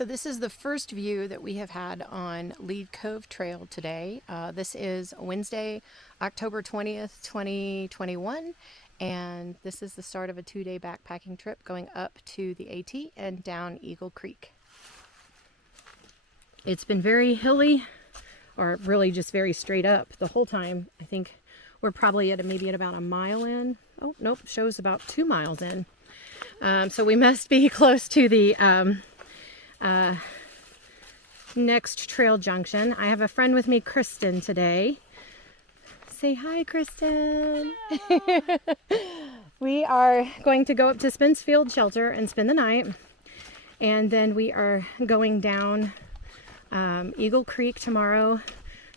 So this is the first view that we have had on Lead Cove Trail today. This is Wednesday, October 20th, 2021, and this is the start of a 2-day backpacking trip going up to the AT and down Eagle Creek. It's been very hilly, or really just very straight up the whole time. I think we're probably maybe at about a mile in. Oh, nope, shows about 2 miles in. So we must be close to the next trail junction. I have a friend with me, Kristen, today. Say hi, Kristen. We are going to go up to Spence Field Shelter and spend the night. And then we are going down Eagle Creek tomorrow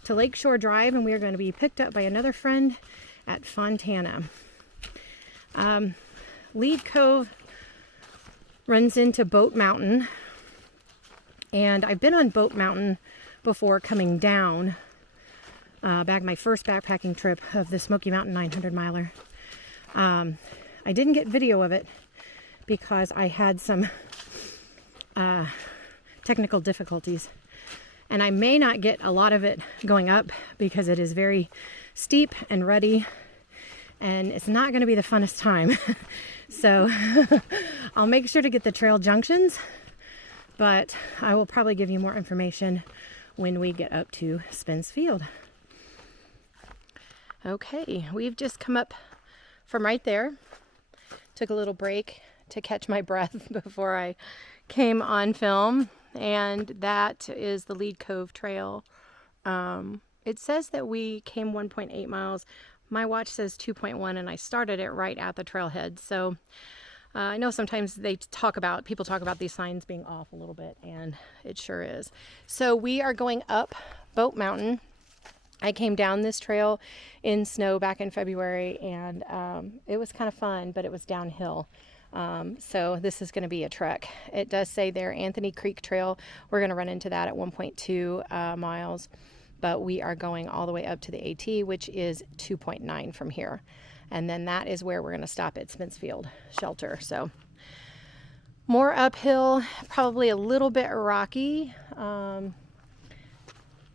to Lakeshore Drive, and we are going to be picked up by another friend at Fontana. Lead Cove runs into Bote Mountain, and I've been on Bote Mountain before coming down, back my first backpacking trip of the Smoky Mountain 900 miler. I didn't get video of it because I had some technical difficulties, and I may not get a lot of it going up because it is very steep and rutty, and it's not going to be the funnest time. So I'll make sure to get the trail junctions, but I will probably give you more information when we get up to Spence Field. Okay, we've just come up from right there. Took a little break to catch my breath before I came on film, and that is the Lead Cove Trail. It says that we came 1.8 miles. My watch says 2.1, and I started it right at the trailhead. So I know sometimes people talk about these signs being off a little bit, and it sure is. So we are going up Bote Mountain. I came down this trail in snow back in February, and it was kind of fun, but it was downhill. So this is going to be a trek. It does say there Anthony Creek Trail. We're going to run into that at 1.2 miles. But we are going all the way up to the AT, which is 2.9 from here. And then that is where we're going to stop at Spence Field Shelter. So more uphill, probably a little bit rocky.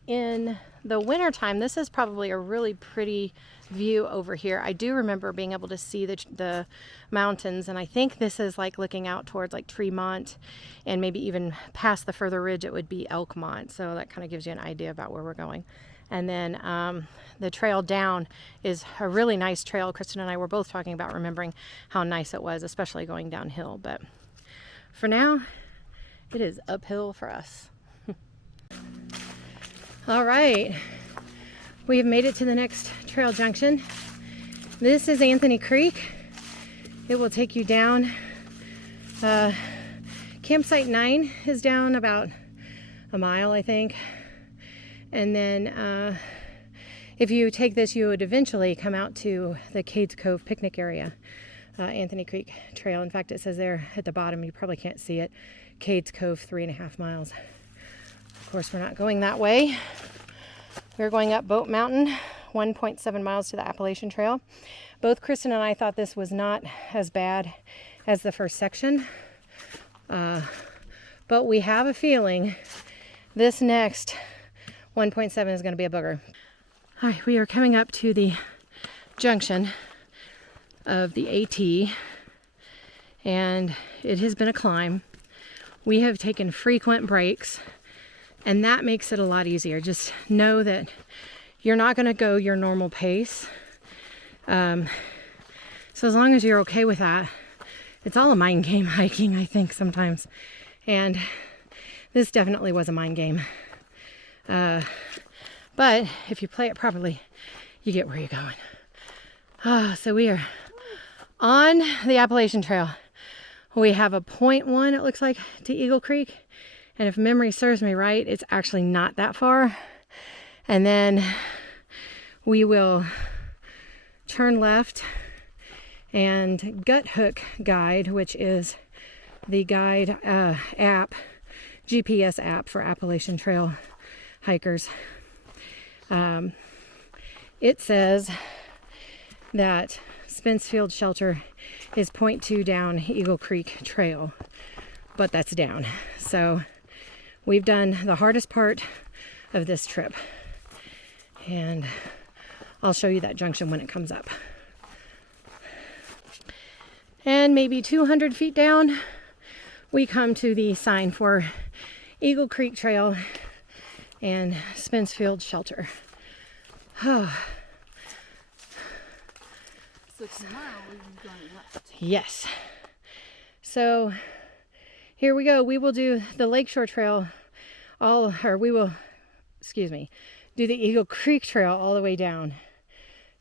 In the wintertime, this is probably a really pretty view over here. I do remember being able to see the mountains, and I think this is like looking out towards like Tremont, and maybe even past the further ridge it would be Elkmont. So that kind of gives you an idea about where we're going. And then the trail down is a really nice trail. Kristen and I were both talking about remembering how nice it was, especially going downhill. But for now, it is uphill for us. All right, we have made it to the next trail junction. This is Anthony Creek. It will take you down. Campsite 9 is down about a mile, I think. And then if you take this, you would eventually come out to the Cades Cove picnic area, Anthony Creek Trail. In fact, it says there at the bottom, you probably can't see it, Cades Cove, 3.5 miles. Of course, we're not going that way. We're going up Bote Mountain, 1.7 miles to the Appalachian Trail. Both Kristen and I thought this was not as bad as the first section, but we have a feeling this next 1.7 is going to be a booger. All right, we are coming up to the junction of the AT, and it has been a climb. We have taken frequent breaks, and that makes it a lot easier. Just know that you're not going to go your normal pace. So as long as you're okay with that, it's all a mind game hiking, I think, sometimes. And this definitely was a mind game. But if you play it properly, you get where you're going. So we are on the Appalachian Trail. We have a 0.1, it looks like, to Eagle Creek. And if memory serves me right, it's actually not that far. And then we will turn left, and Gut Hook Guide, which is the guide app, GPS app for Appalachian Trail hikers. It says that Spence Field Shelter is 0.2 down Eagle Creek Trail, but that's down. So we've done the hardest part of this trip. And I'll show you that junction when it comes up. And maybe 200 feet down, we come to the sign for Eagle Creek Trail and Spence Field Shelter. Oh. So tomorrow we're going left. Yes. So here we go. We will do the Lakeshore Trail do the Eagle Creek Trail all the way down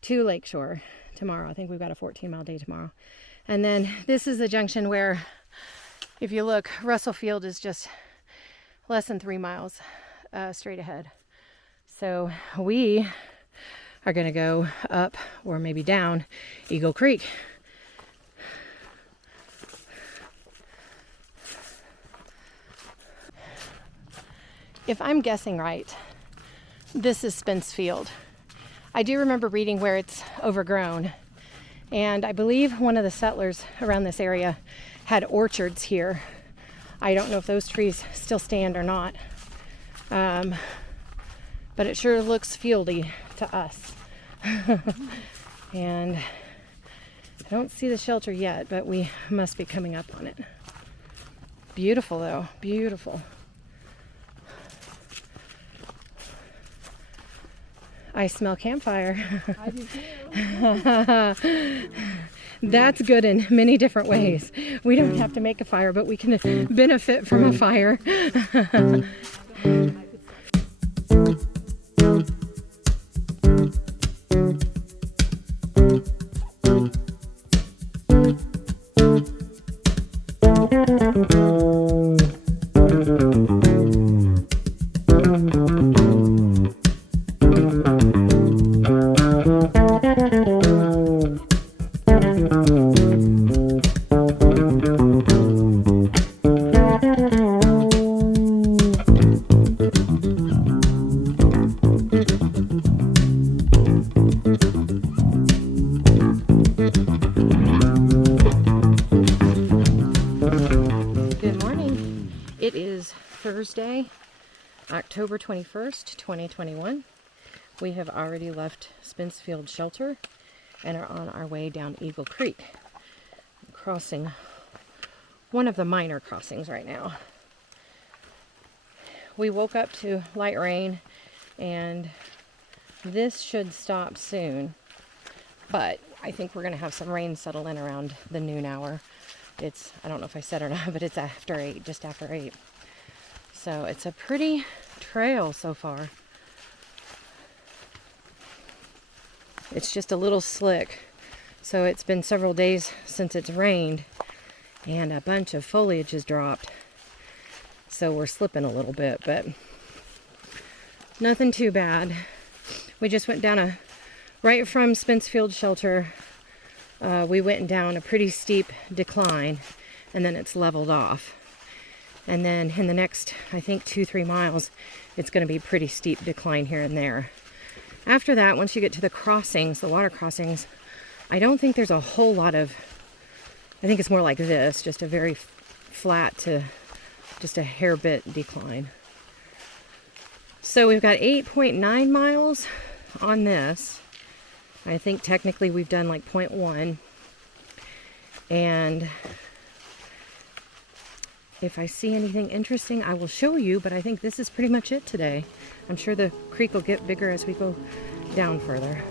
to Lakeshore tomorrow. I think we've got a 14-mile day tomorrow. And then this is the junction where, if you look, Russell Field is just less than 3 miles straight ahead. So we are going to go up, or maybe down, Eagle Creek. If I'm guessing right, this is Spence Field. I do remember reading where it's overgrown. And I believe one of the settlers around this area had orchards here. I don't know if those trees still stand or not. But it sure looks fieldy to us. And I don't see the shelter yet, but we must be coming up on it. Beautiful though, beautiful. I smell campfire. I do too. That's good in many different ways. We don't have to make a fire, but we can benefit from a fire. Thursday, October 21st, 2021. We have already left Spence Field Shelter and are on our way down Eagle Creek. Crossing one of the minor crossings right now. We woke up to light rain and this should stop soon, but I think we're going to have some rain settle in around the noon hour. It's, I don't know if I said or not, but it's after 8, just after 8. So it's a pretty trail so far. It's just a little slick. So it's been several days since it's rained and a bunch of foliage has dropped. So we're slipping a little bit, but nothing too bad. We just went down right from Spence Field Shelter, we went down a pretty steep decline and then it's leveled off. And then in the next, I think 2-3 miles, it's going to be pretty steep decline here and there. After that, once you get to the crossings, the water crossings, I don't think there's a whole lot of, I think it's more like this, just a very flat to just a hair bit decline. So we've got 8.9 miles on this. I think technically we've done like 0.1. And if I see anything interesting, I will show you, but I think this is pretty much it today. I'm sure the creek will get bigger as we go down further.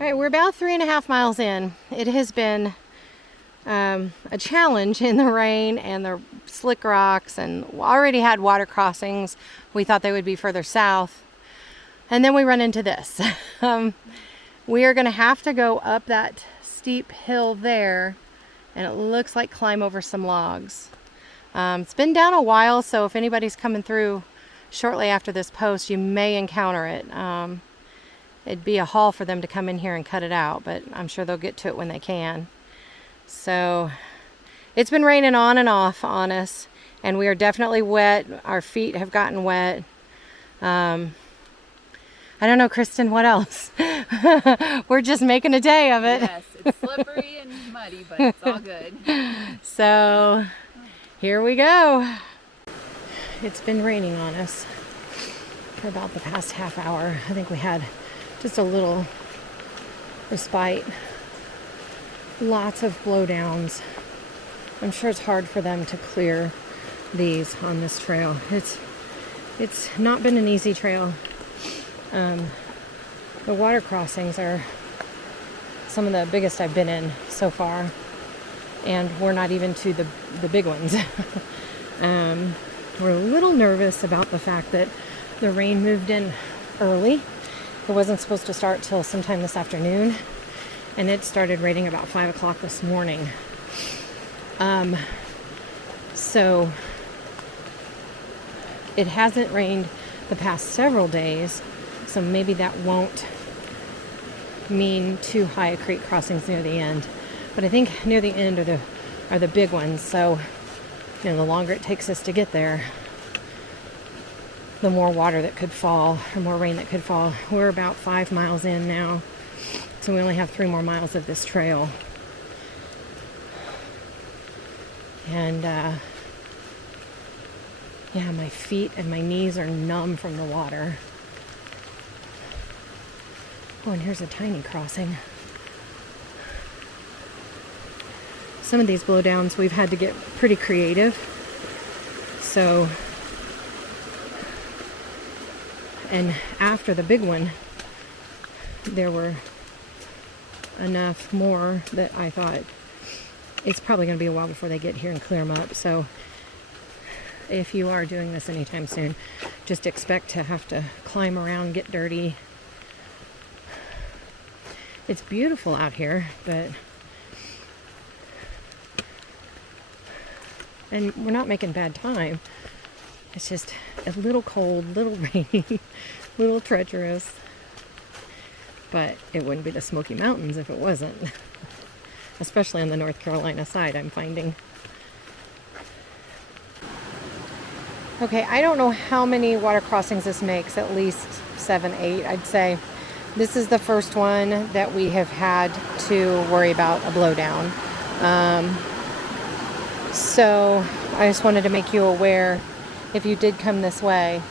All right, we're about 3.5 miles in. It has been a challenge in the rain and the slick rocks, and already had water crossings. We thought they would be further south. And then we run into this. We are gonna have to go up that steep hill there, and it looks like climb over some logs. It's been down a while, so if anybody's coming through shortly after this post, you may encounter it. It'd be a haul for them to come in here and cut it out, but I'm sure they'll get to it when they can. So it's been raining on and off on us, and we are definitely wet. Our feet have gotten wet. I don't know, Kristen, what else? We're just making a day of it. Yes, it's slippery and muddy, but it's all good. So here we go. It's been raining on us for about the past half hour. I think we had just a little respite. Lots of blowdowns. I'm sure it's hard for them to clear these on this trail. It's not been an easy trail. The water crossings are some of the biggest I've been in so far, and we're not even to the big ones. We're a little nervous about the fact that the rain moved in early. It wasn't supposed to start till sometime this afternoon, and it started raining about 5 o'clock this morning. So it hasn't rained the past several days, so maybe that won't mean too high a creek crossings near the end. But I think near the end are the big ones. So, the longer it takes us to get there, the more water that could fall, or more rain that could fall. We're about 5 miles in now, so we only have 3 more miles of this trail. And yeah, my feet and my knees are numb from the water. Oh, and here's a tiny crossing. Some of these blowdowns we've had to get pretty creative. So, and after the big one, there were enough more that I thought it's probably going to be a while before they get here and clear them up. So if you are doing this anytime soon, just expect to have to climb around, get dirty. It's beautiful out here, and we're not making bad time. It's just a little cold, little rainy, little treacherous. But it wouldn't be the Smoky Mountains if it wasn't. Especially on the North Carolina side, I'm finding. Okay, I don't know how many water crossings this makes, at least 7, 8, I'd say. This is the first one that we have had to worry about a blowdown. So I just wanted to make you aware if you did come this way.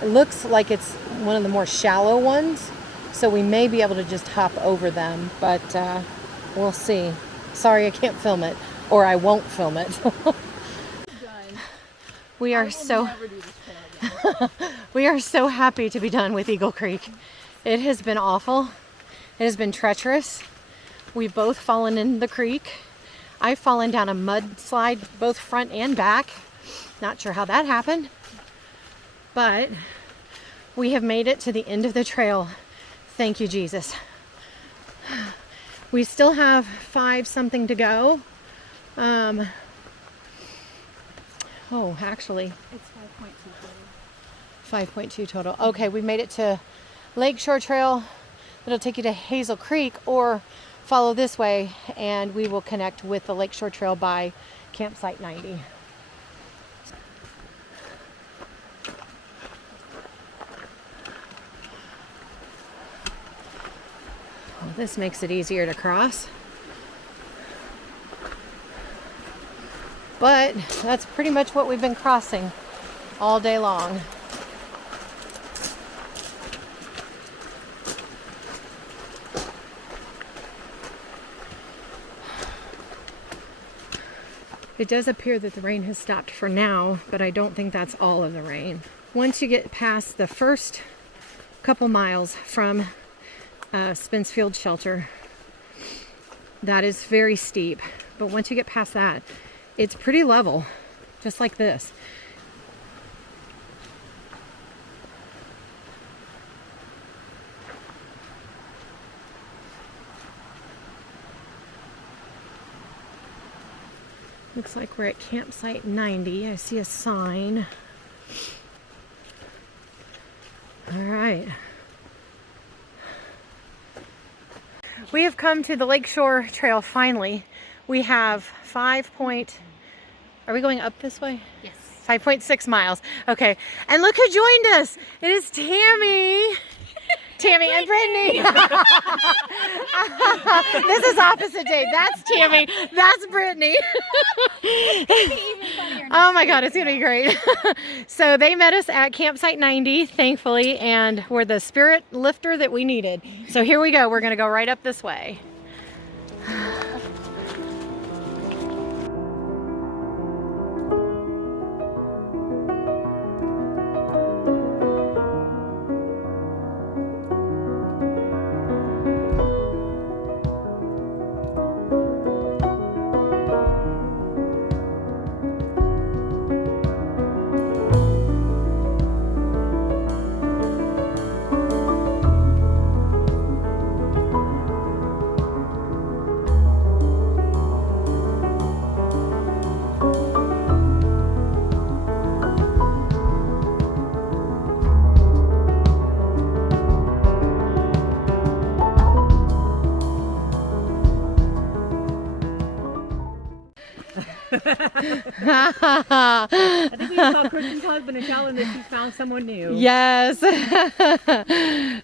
It looks like it's one of the more shallow ones, so we may be able to just hop over them, but we'll see. Sorry I can't film it, or I won't film it. We are so we are so happy to be done with Eagle Creek. It has been awful. It has been treacherous. We've both fallen in the creek. I've fallen down a mudslide, both front and back. Not sure how that happened, but we have made it to the end of the trail. Thank you, Jesus. We still have 5 something to go. Oh, actually, It's 5.2 total. Okay, we made it to Lakeshore Trail. It'll take you to Hazel Creek, or follow this way and we will connect with the Lakeshore Trail by campsite 90. Well, this makes it easier to cross. But that's pretty much what we've been crossing all day long. It does appear that the rain has stopped for now, but I don't think that's all of the rain. Once you get past the first couple miles from Spence Field Shelter, that is very steep. But once you get past that, it's pretty level, just like this. Looks like we're at campsite 90. I see a sign. All right. We have come to the Lakeshore Trail finally. We have are we going up this way? Yes. 5.6 miles. Okay. And look who joined us. It is Tammy. Tammy and Brittany. This is opposite day. That's Tammy. That's Brittany. Oh my God, it's going to be great. So they met us at campsite 90, thankfully, and we're the spirit lifter that we needed. So here we go. We're going to go right up this way. I think we saw Kristen's husband and tell him that she found someone new. Yes.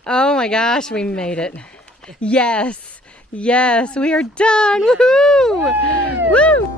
Oh my gosh, we made it. Yes. Yes, we are done. Woohoo! Woo!